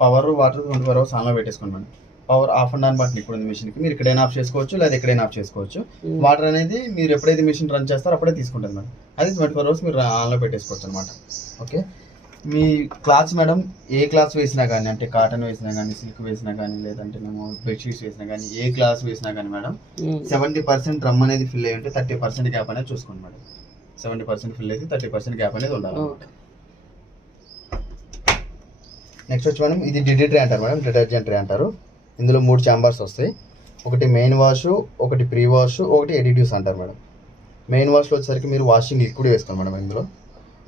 Power water 24 hours ఆన్లో పెట్టేసుకోండి madam. Power of and on button ఇక్కడ ఉంది మిషన్కి, మీరు ఎక్కడైనా ఆఫ్ చేసుకోవచ్చు లేదా ఎక్కడైనా ఆఫ్ చేసుకోవచ్చు. వాటర్ అనేది మీరు ఎప్పుడైతే మిషన్ రన్ చేస్తారో అప్పుడే తీసుకుంటుంది మేడం. అది 24 hours మీరు ఆన్లో పెట్టేసుకోవచ్చు అనమాట. ఓకే, మీ క్లాత్స్ మేడం ఏ క్లాత్స్ వేసినా కానీ, అంటే కాటన్ వేసినా కానీ, సిల్క్ వేసినా కానీ, లేదంటే మేము బెడ్షీట్స్ వేసినా కానీ, ఏ క్లాత్స్ వేసినా కానీ మేడం 70% డ్రమ్ అనేది ఫిల్ అయ్యి ఉంటే 30% గ్యాప్ అనేది చూసుకోండి మేడం. 70% ఫిల్ అయితే 30% గ్యాప్ అనేది ఉండాలి. నెక్స్ట్ వచ్చి మేడం ఇది డిటర్జెంట్ ట్రే అంటారు మేడం. డిటర్జెంట్ ట్రే అంటారు. ఇందులో 3 ఛాంబర్స్ వస్తాయి. ఒకటి మెయిన్ వాష్, ఒకటి ప్రీ వాష్, ఒకటి ఎడిటివ్స్ అంటారు మేడం. మెయిన్ వాష్లో వచ్చేసరికి మీరు వాషింగ్ లిక్విడ్ వేసుకోండి మేడం.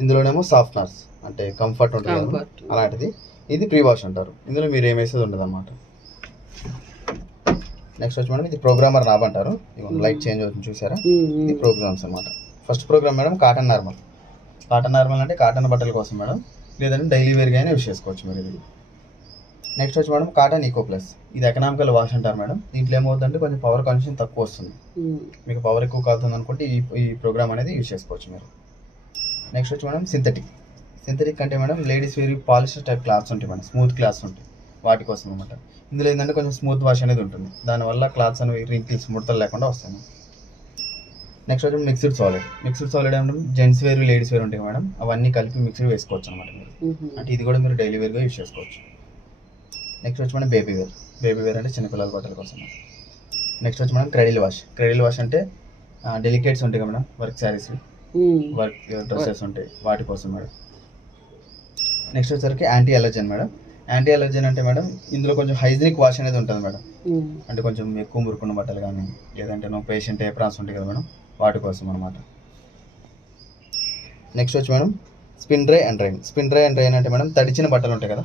ఇందులోనేమో సాఫ్ట్నర్స్ అంటే కంఫర్ట్ ఉంటుంది కదా అలాంటిది. ఇది ప్రీ వాష్ అంటారు. ఇందులో మీరు ఏం వేసేది ఉండదు అనమాట. నెక్స్ట్ వచ్చి మేడం ఇది ప్రోగ్రామర్ నాబ్ అంటారు. లైట్ చేంజ్ అవుతుంది చూసారా, ఇది ప్రోగ్రామ్స్ అనమాట. First program madam cotton normal. Cotton normal అంటే కాటన్ బట్టల కోసం మేడం, లేదంటే డైలీ వేర్గా అయినా యూస్ చేసుకోవచ్చు మీరు ఇది. నెక్స్ట్ వచ్చి మేడం కాటన్ ఈకో ప్లస్. ఇది ఎకనామికల్ వాష్ అంటారు మేడం. దీంట్లో ఏమవుతుందంటే కొంచెం పవర్ కన్సంప్షన్ తక్కువ వస్తుంది. మీకు పవర్ ఎక్కువ కాలుతుంది అనుకుంటే ఈ ప్రోగ్రామ్ అనేది యూస్ చేసుకోవచ్చు మీరు. నెక్స్ట్ వచ్చి మేడం సింథటిక్ అంటే madam ladies wear polyester type clothes ఉంటాయి మేడం, స్మూత్ క్లాత్స్ ఉంటాయి, వాటి కోసం అనమాట. ఇందులో ఏంటంటే కొంచెం స్మూత్ వాష్ అనేది ఉంటుంది, దానివల్ల క్లాత్స్ అనేవి రింకిల్స్ ముడతలు లేకుండా వస్తాయి. నెక్స్ట్ వచ్చి మిక్స్డ్ సాలిడ్ అంటే జెంట్స్ వేర్ లేడీస్ వేర్ ఉంటాయి మేడం, అవన్నీ కలిపి మిక్స్డ్ వేసుకోవచ్చు అనమాట మీరు. అంటే ఇది కూడా మీరు డైలీ వేర్గా యూస్ చేసుకోవచ్చు. నెక్స్ట్ వచ్చి మనం బేబీ వేర్ అంటే చిన్నపిల్లల బట్టల కోసం. నెక్స్ట్ వచ్చి మనం క్రెడిల్ వాష్ అంటే డెలికేట్స్ ఉంటాయి కదా madam, work saris, work dresses ఉంటాయి, వాటి కోసం మేడం. నెక్స్ట్ వచ్చేసరికి anti allergen madam. Anti allergen అంటే మేడం ఇందులో కొంచెం హైజీనిక్ వాష్ అనేది ఉంటుంది మేడం. అంటే కొంచెం ఎక్కువ మురుకున్న బట్టలు కానీ, లేదంటే పేషెంట్ ఏప్రాన్స్ ఉంటాయి కదా మేడం, వాటి కోసం అనమాట. నెక్స్ట్ వచ్చి madam spin dry and drain అంటే మేడం తడిచిన బట్టలు ఉంటాయి కదా,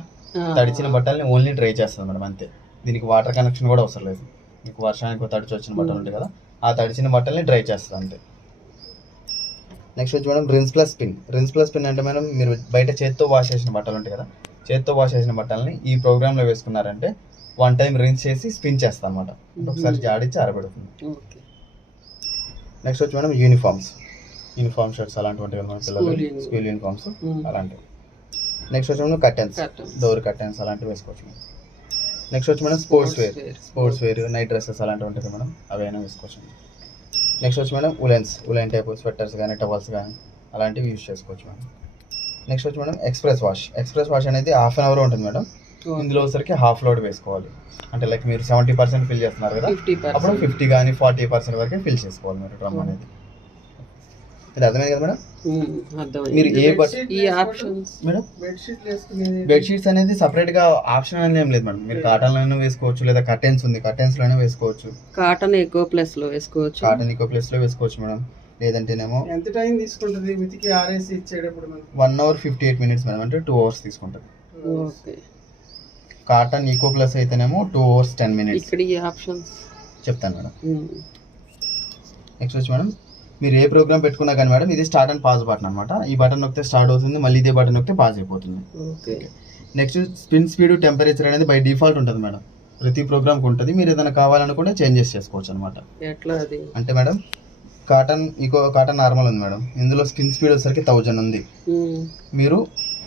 తడిచిన బట్టల్ని ఓన్లీ డ్రై చేస్తుంది మేడం, అంతే. దీనికి వాటర్ కనెక్షన్ కూడా అవసరం లేదు. మీకు వర్షానికి తడిచి వచ్చిన బట్టలు ఉంటాయి కదా, ఆ తడిచిన బట్టల్ని డ్రై చేస్తుంది అంతే. నెక్స్ట్ వచ్చి మేడం రిన్స్ ప్లస్ స్పిన్ అంటే మేడం మీరు బయట చేత్తో వాష్ చేసిన బట్టలు ఉంటాయి కదా, చేత్తో వాష్ చేసిన బట్టల్ని ఈ ప్రోగ్రామ్లో వేసుకున్నారంటే 1 time రిన్స్ చేసి స్పిన్ చేస్తాం అనమాట. ఒకసారి జాడించి ఆరబెడుతుంది. నెక్స్ట్ వచ్చి మేడం యూనిఫామ్ షర్ట్స్ అలాంటివి ఉంటాయి కదా మన పిల్లలు, స్కూల్ యూనిఫామ్స్ అలాంటివి. నెక్స్ట్ వచ్చి మేడం కర్టెన్స్, డోర్ కర్టెన్స్ అలాంటివి వేసుకోవచ్చు మేడం. నెక్స్ట్ వచ్చి madam sports wear night dresses అలాంటివి ఉంటాయి మేడం, అవైనా వేసుకోవచ్చు. నెక్స్ట్ వచ్చి మేడం ఉలెన్ టైప్ స్వెటర్స్ కానీ, టవల్స్ కానీ అలాంటివి యూజ్ చేసుకోవచ్చు మేడం. నెక్స్ట్ వచ్చి మేడం ఎక్స్ప్రెస్ వాష్ అనేది 1/2 hour ఉంటుంది మేడం. ఇందులో వచ్చరికి హాఫ్ లోడ్ వేసుకోవాలి. అంటే లైక్ మీరు 70% ఫిల్ చేస్తున్నారు కదా, అప్పుడు 50 కానీ 40% వరకే ఫిల్ చేసుకోవాలి మీరు డ్రమ్ అనేది. ఇది అర్థమైంది కదా మేడం. మీరు ఏ మేడం బెడ్షీట్స్ అనేది సపరేట్ గా ఆప్షన్ అనేది ఏం లేదు మేడం. మీరు కాటన్ లోనే వేసుకోవచ్చు, లేదా కర్టెన్స్ లోనే వేసుకోవచ్చు. కాటన్ ఈకో ప్లస్ లో వేసుకోవచ్చు మేడం. లేదంటేనేమో ఎంత టైం తీసుకుంటుంది ఉతికి ఆరేసి ఇచ్చేటప్పుడు? 1 hour 58 minutes మేడం, అంటే 2 hours తీసుకుంటుంది. కాటన్ ఈకో ప్లస్ అయితేనేమో 2 hours 10 minutes. ఇక్కడ ఈ ఆప్షన్స్ చెప్తాను మేడం. నెక్స్ట్ వచ్చి మేడం మీరు ఏ ప్రోగ్రామ్ పెట్టుకున్నా కానీ మేడం ఇది స్టార్ట్ అండ్ పాజ్ బటన్ అనమాట. ఈ బటన్ నొక్కితే స్టార్ట్ అవుతుంది, మళ్ళీ ఇదే బటన్ నొక్కితే పాజ్ అయిపోతుంది. నెక్స్ట్ స్పిన్ స్పీడ్ టెంపరేచర్ అనేది బై డిఫాల్ట్ ఉంటుంది మేడం, ప్రతి ప్రోగ్రామ్కి ఉంటుంది. మీరు ఏదైనా కావాలనుకుంటే చేంజెస్ చేసుకోవచ్చు అనమాట. అంటే మేడం కాటన్ నార్మల్ ఉంది మేడం, ఇందులో స్పిన్ స్పీడ్ వచ్చేసరికి 1000 ఉంది. మీరు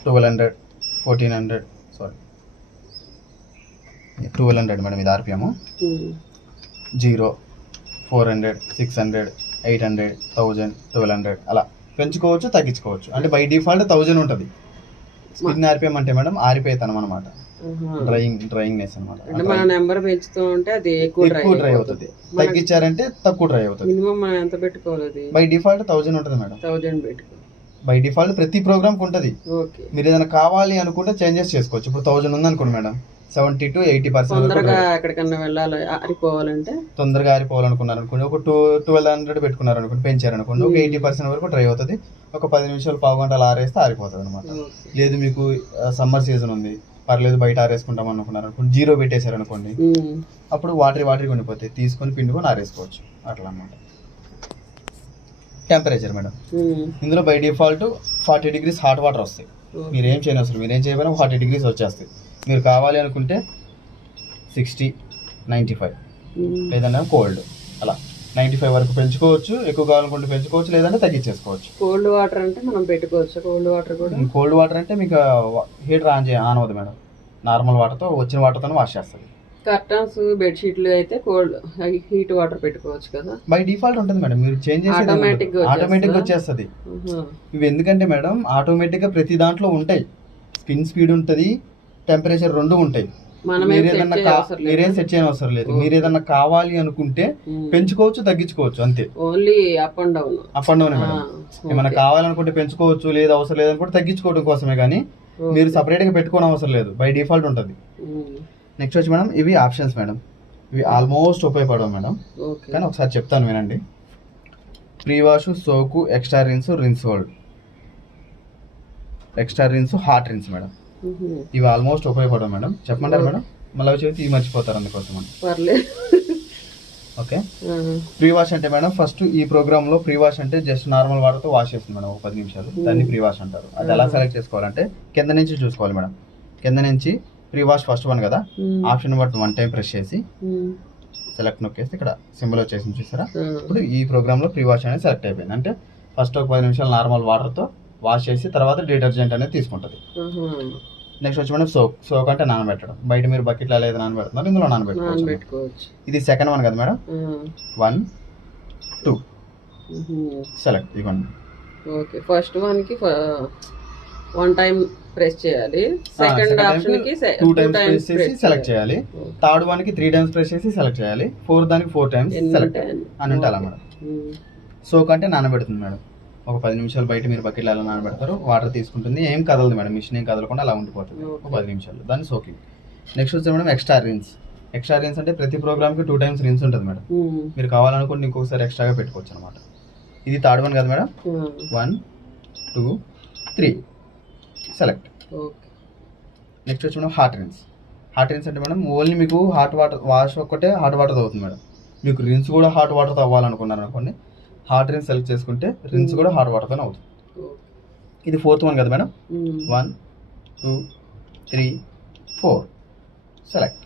1200 మేడం ఇది ఆర్పిఎం. 0 400 600 800 1000 1200 అలా పెంచుకోవచ్చు, తగ్గించుకోవచ్చు. అంటే బై డిఫాల్ట్ 1000 ఉంటుంది. స్పిన్ ఆర్పిఎం అంటే మేడం ఆరిపోతాం అనమాట, డ్రైయింగ్నెస్ అనమాట. అంటే మన నెంబర్ పెంచుతూ ఉంటే అది ఎక్కువ డ్రై అవుతుంది, తగ్గించారంటే తక్కువ డ్రై అవుతుంది. మినిమం మనం ఎంత పెట్టుకోవాలి? బై డిఫాల్ట్ 1000 ఉంటుంది మేడం. 1000 పెట్టుకోవాలి బై డిఫాల్ట్ ప్రతి ప్రోగ్రామ్ కు ఉంటుంది. మీరు ఏదైనా కావాలి అనుకుంటే చేంజెస్ చేసుకోవచ్చు. ఇప్పుడు 1000 ఉంది అనుకోండి మేడం, 70 to 80% తొందరగా ఎక్కడికన్నా వెళ్ళాలి ఆరిపోవాలంటే, తొందరగా ఆరిపోవాలనుకున్నారు అనుకోండి, ఒక 1200 పెట్టుకున్నారు అనుకోండి, పెంచారనుకోండి, ఒక 80% వరకు డ్రై అవుతుంది. ఒక 10 నిమిషాలు పావు గంట అలా ఆరేస్తే ఆరిపోతుంది అనమాట. లేదు మీకు సమ్మర్ సీజన్ ఉంది, పర్లేదు బయట ఆరేసుకుంటాం అనుకున్నారు అనుకోండి, 0 పెట్టేశారు అనుకోండి, అప్పుడు వాటరీ ఉండిపోతాయి, తీసుకొని పిండుకొని ఆరేసుకోవచ్చు అట్లా అనమాట. టెంపరేచర్ మేడం ఇందులో by default 40 degrees hot water వస్తాయి. మీరు ఏం చేయని అవసరం, మీరు ఏం చేయకపోయినా 40 degrees వచ్చేస్తాయి. మీరు కావాలి అనుకుంటే 60 95 లేదన్నా కోల్డ్ అలా 95 వరకు పెంచుకోవచ్చు. ఎక్కువ కావాలనుకుంటే పెంచుకోవచ్చు, లేదంటే తగ్గించేసుకోవచ్చు. కోల్డ్ వాటర్ అంటే మనం పెట్టుకోవచ్చు. కోల్డ్ వాటర్ అంటే మీకు హీటర్ ఆన్ అవ్వదు మేడం. నార్మల్ వాటర్తో వచ్చిన వాటర్తో వాష్ చేస్తుంది. కర్టన్స్ బెడ్షీట్లు అయితే కోల్డ్ హీట్ వాటర్ పెట్టుకోవచ్చు కదా. బై డిఫాల్ట్ ఉంటుంది మేడం, మీరు చేంజ్ చేసి ఆటోమేటిక్గా వచ్చేస్తుంది. ఇవి ఎందుకంటే మేడం ఆటోమేటిక్గా ప్రతి దాంట్లో ఉంటాయి, స్పిన్ స్పీడ్ ఉంటుంది, టెంపరేచర్ రెండు ఉంటాయి. మీరేం సెట్ చేయని అవసరం లేదు. మీరు ఏదన్నా కావాలి అనుకుంటే పెంచుకోవచ్చు, తగ్గించుకోవచ్చు అంతే. Only up and down madam. ఏమైనా కావాలనుకుంటే పెంచుకోవచ్చు, లేదు అవసరం లేదనుకుంటే తగ్గించుకోవడం కోసమే, కానీ మీరు సపరేట్ గా పెట్టుకోవడం అవసరం లేదు, బై డిఫాల్ట్ ఉంటుంది. నెక్స్ట్ వచ్చి మేడం ఇవి ఆప్షన్స్ మేడం, ఇవి ఆల్మోస్ట్ ఉపయోగపడవు మేడం, కానీ ఒకసారి చెప్తాను వినండి. ప్రీ వాష్, సోకు, extra rinse, rinse hold, extra rinse, hot rinse madam. ఇవి ఆల్మోస్ట్ ఉపయోగపడవు మేడం. చెప్పమంటారు మేడం? మళ్ళీ చెప్తే ఇవి మర్చిపోతారు, అందుకోసం అండి. ఓకే, ప్రీ వాష్ అంటే మేడం ఫస్ట్ ఈ ప్రోగ్రామ్ లో ప్రీ వాష్ అంటే జస్ట్ నార్మల్ వాటర్ తో వాష్ చేస్తుంది మేడం, ఒక 10 నిమిషాలు, దాన్ని ప్రీ వాష్ అంటారు. అది ఎలా సెలెక్ట్ చేసుకోవాలంటే కింద నుంచి చూసుకోవాలి మేడం. కింద నుంచి ప్రీ వాష్ ఫస్ట్ వన్ కదా, ఆప్షన్ బట్ 1 టైం ప్రెస్ చేసి సెలెక్ట్ నొక్కేసి ఇక్కడ సింబల్ వచ్చేసి చూసారా. ఇప్పుడు ఈ ప్రోగ్రామ్ లో ప్రీ వాష్ అనేది సెలెక్ట్ అయిపోయింది. అంటే ఫస్ట్ ఒక 10 నిమిషాలు నార్మల్ వాటర్ తో వాష్ చేసి తర్వాత డిటర్జెంట్ అనేది తీసుకుంటుంది. నెక్స్ట్ వచ్చి మనం సోక్ అంటే నానబెట్టడం. బయట మీరు బకెట్లో లేదా నానబెడుతున్నారు, ఇందులో నానబెట్టుకోవచ్చు. ఇది సెకండ్ వన్ కదా మేడం, 1 2 సెలెక్ట్ ఇవ్వండి. ఓకే, ఫస్ట్ వన్ కి 1 టైం ప్రెస్ చేయాలి, సెకండ్ ఆప్షన్ కి 2 టైమ్స్ ప్రెస్ చేసి సెలెక్ట్ చేయాలి, థర్డ్ వన్ కి 3 టైమ్స్ ప్రెస్ చేసి సెలెక్ట్ చేయాలి, ఫోర్త్ దానికి 4 టైమ్స్ సెలెక్ట్ అని ఉంటే అలా మేడం. సోక్ అంటే నానబెడుతుంది మేడం, ఒక 10 నిమిషాలు బయట మీరు బకెట్లో అలా నానబెడతారు, వాటర్ తీసుకుంటుంది, ఏం కదలదు మేడం, మిషన్ ఏం కదలకుండా అలా ఉండిపోతుంది ఒక 10 నిమిషాలు, దాన్ని సోకింగ్. నెక్స్ట్ వచ్చి madam extra rinse. Extra rinse అంటే ప్రతి ప్రోగ్రామ్ కి 2 టైమ్స్ రిన్స్ ఉంటుంది మేడం, మీరు కావాలనుకుంటే ఇంకొకసారి ఎక్స్ట్రాగా పెట్టుకోవచ్చు అనమాట. ఇది థర్డ్ వన్ కదా మేడం, 1 2 3 సెలెక్ట్. నెక్స్ట్ వచ్చి madam hot rinse. Hot rinse అంటే మేడం ఓన్లీ మీకు హాట్ వాటర్ వాష్ ఒక్కటే హాట్ వాటర్తో అవుతుంది మేడం. మీకు రిన్స్ కూడా హాట్ వాటర్తో అవ్వాలనుకున్నారు అనుకోండి, హాట్ రిన్స్ సెలెక్ట్ చేసుకుంటే రిన్స్ కూడా హాట్ వాటర్తోనే అవుతుంది. ఇది ఫోర్త్ వన్ కదా మేడం, 1 2 3 4 సెలెక్ట్.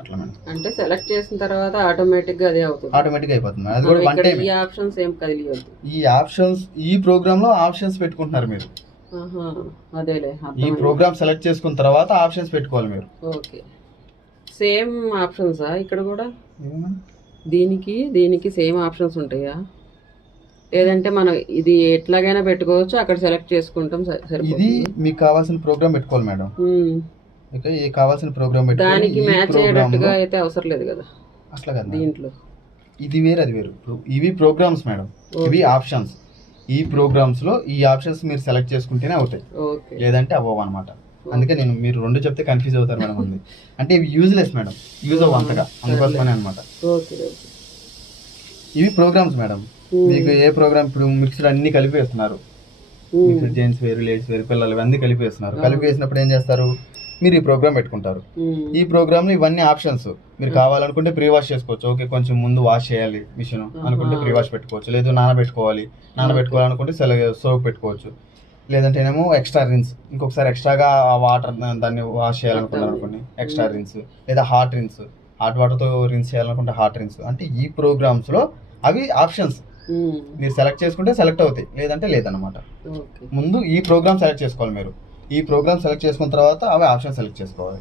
అట్లా మేడం, అంటే సెలెక్ట్ చేసిన తర్వాత ఆటోమేటిక్ గా అదే అవుతుంది, ఆటోమేటిక్ అయిపోతుంది. అది కూడా వన్ టైం. ఈ ఆప్షన్స్ ఏం కదిలియొద్దు. ఈ ఆప్షన్స్ ఈ ప్రోగ్రామ్ లో ఆప్షన్స్ పెట్టుకుంటున్నారు మీరు. అదేలే, ఈ ప్రోగ్రామ్ సెలెక్ట్ చేసుకున్న తర్వాత ఆప్షన్స్ పెట్టుకోవాలి మీరు. ఓకే, సేమ్ ఆప్షన్సా ఇక్కడ కూడా? దీనికి సేమ్ ఆప్షన్స్ ఉంటాయా, లేదంటే మనం ఇది ఎట్లాగైనా పెట్టుకోవచ్చు, అక్కడ సెలెక్ట్ చేసుకుంటాం ఇది మీకు కావాల్సిన ప్రోగ్రామ్ పెట్టుకోవాలి మేడం. ఓకే, ఈ కావాల్సిన ప్రోగ్రామ్ పెట్టుకోవాలి, దానికి మ్యాచ్ అయ్యేటట్టుగా అయితే అవసరం లేదు కదా అట్లా కదా. దీంట్లో ఇది వేరు అది వేరు. ఇవి ప్రోగ్రామ్స్ మేడం, ఇవి ఆప్షన్స్. ఈ ప్రోగ్రామ్స్ లో ఈ ఆప్షన్స్ మీరు సెలెక్ట్ చేసుకుంటేనే అవుతాయి, లేదంటే అవ్వవు అనమాట. అందుకే నేను మీరు రెండు చెప్తే కన్ఫ్యూజ్ అవుతారు మేడం. ఉంది అంటే ఇవి యూజ్లెస్ మేడం, యూజ్ అవ్వ అంతగా, అందుకోసమనే అనమాట. ఇవి ప్రోగ్రామ్స్ మేడం. మీకు ఏ ప్రోగ్రామ్ ఇప్పుడు మిక్స్డ్ అన్ని కలిపి వేస్తున్నారు, మిక్స్డ్ జెంట్స్ వేరు, లేడీస్ వేరు, పిల్లలు అన్ని కలిపి వేస్తున్నారు. కలిపి వేసినప్పుడు ఏం చేస్తారు, మీరు ఈ ప్రోగ్రామ్ పెట్టుకుంటారు. ఈ ప్రోగ్రామ్ లో ఇవన్నీ ఆప్షన్స్. మీరు కావాలనుకుంటే ప్రీ వాష్ చేసుకోవచ్చు, ఓకే కొంచెం ముందు వాష్ చేయాలి మిషన్ అనుకుంటే ప్రీ వాష్ పెట్టుకోవచ్చు, లేదు నానబెట్టుకోవాలనుకుంటే సోప్ పెట్టుకోవచ్చు, లేదంటే ఏమో ఎక్స్ట్రా రిన్స్, ఇంకొకసారి ఎక్స్ట్రాగా వాటర్ దాన్ని వాష్ చేయాలనుకున్నారు అనుకోండి ఎక్స్ట్రా రిన్స్, లేదా హాట్ రిన్స్, హాట్ వాటర్తో రిన్స్ చేయాలనుకుంటే హాట్ రిన్స్. అంటే ఈ ప్రోగ్రామ్స్ లో అవి ఆప్షన్స్. మీరు సెలెక్ట్ చేసుకుంటే సెలెక్ట్ అవుతాయి, లేదంటే లేదన్నమాట. ముందు ఈ ప్రోగ్రామ్ సెలెక్ట్ చేసుకోవాలి మీరు. ఈ ప్రోగ్రామ్ సెలెక్ట్ చేసుకున్న తర్వాత అవి ఆప్షన్ సెలెక్ట్ చేసుకోవాలి.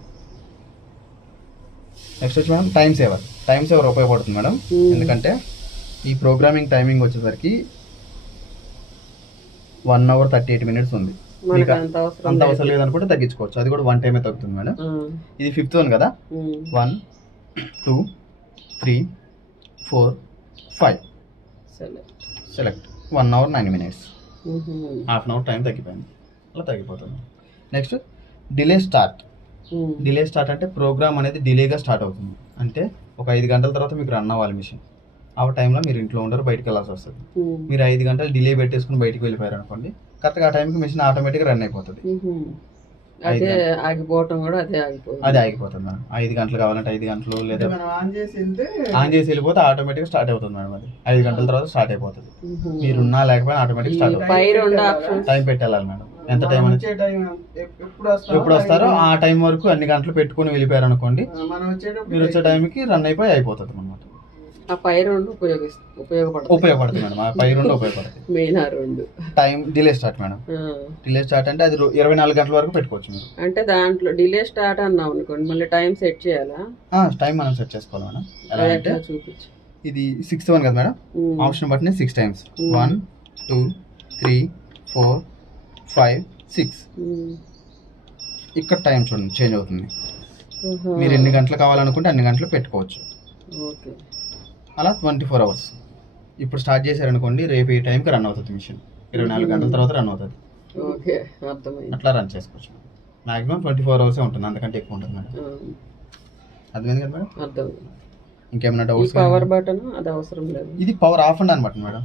నెక్స్ట్ వచ్చి madam time saver. Time saver ఉపయోగపడుతుంది మేడం, ఎందుకంటే ఈ ప్రోగ్రామింగ్ టైమింగ్ వచ్చేసరికి 1 hour 38 minutes ఉంది. అంత అవసరం లేదనుకుంటే తగ్గించుకోవచ్చు, అది కూడా 1 టైమే తగ్గుతుంది మేడం. ఇది 5th వన్ కదా, 1 2 3 4 5 select. 1 hour 9 minutes, half an hour time తగ్గిపోయింది, అలా తగ్గిపోతుంది. Next delay start. Delay start అంటే ప్రోగ్రామ్ అనేది డిలేగా స్టార్ట్ అవుతుంది. అంటే ఒక 5 గంటల తర్వాత మీకు రన్ అవ్వాలి మిషన్. ఆ టైంలో మీరు ఇంట్లో ఉండరు, బయటకు వెళ్ళాల్సి వస్తుంది. మీరు 5 గంటలు డిలే పెట్టేసుకుని బయటకు వెళ్ళిపోయారు అనుకోండి, కరెక్ట్గా ఆ టైంకి మిషన్ ఆటోమేటిక్గా రన్ అయిపోతుంది. అదే ఆగిపోవటం కూడా అదే ఆగిపోతుంది మేడం. 5 గంటలు కావాలంటే 5 గంటలు, లేదా ఆన్ చేసి వెళ్ళిపోతే ఆటోమేటిక్గా స్టార్ట్ అవుతుంది మేడం. అది 5 గంటల తర్వాత స్టార్ట్ అయిపోతుంది. మీరు ఉన్నా లేకపోయినా ఆటోమేటిక్ స్టార్ట్ అవుతుంది. టైం పెట్టాలి మేడం, ఎంత టైం ఎప్పుడు వస్తారో ఆ టైం వరకు అన్ని గంటలు పెట్టుకుని వెళ్ళిపోయారు అనుకోండి, మీరు వచ్చే టైంకి రన్ అయిపోతుంది అనమాట. ఆ పై రెండు ఉపయోగపడుతుంది మేడం. ఆ పై రెండు ఉపయోగపడుతుంది. మెయిన్ ఆ రెండు. Time delay start madam. Delay start అంటే అది 24 గంటల వరకు పెట్టుకోవచ్చు మీరు. అంటే దాంట్లో డిలే స్టార్ట్ అన్నాం అనుకోండి, మళ్ళీ టైం సెట్ చేయాలా? టైం మనం సెట్ చేసుకోవాలి మేడం. ఎలా అంటే చూపించు. ఇది 6 1 కదా మేడం, ఆప్షన్ బట్టినే 6 టైమ్స్ 1 2 3 4 5 6. ఇక్కడ టైం చూడండి చేంజ్ అవుతుంది. మీరు ఎన్ని గంటలు కావాలనుకుంటే అన్ని గంటలు పెట్టుకోవచ్చు. అలా 24 hours. ఇప్పుడు స్టార్ట్ చేశారనుకోండి, రేపు ఈ టైంకి రన్ అవుతుంది మిషన్. 24 గంటల తర్వాత రన్ అవుతుంది. అట్లా రన్ చేసుకోవచ్చు. మాక్సిమం 24 hours ఉంటుంది, అంతకంటే ఎక్కువ ఉంటుంది మేడం. అర్థమైంది కదా మేడం? అర్థం. ఇంకేమైనా డౌట్స్? పవర్ బటన్ అది అవసరం లేదు. ఇది power of and on button madam.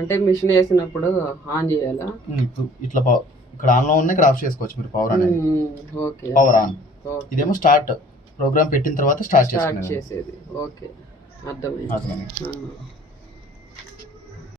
అంటే మిషన్ వేసినప్పుడు ఆన్ చేయాలా? ఇట్లా ఇక్కడ ఆన్ లో ఉన్న ఇక్కడ ఆఫ్ చేసుకోవచ్చు మీరు పవర్ అనేది. Power on. ఇదేమో స్టార్ట్, ప్రోగ్రామ్ పెట్టిన తర్వాత స్టార్ట్ చేసేది. ఓకే, అర్థమైంది.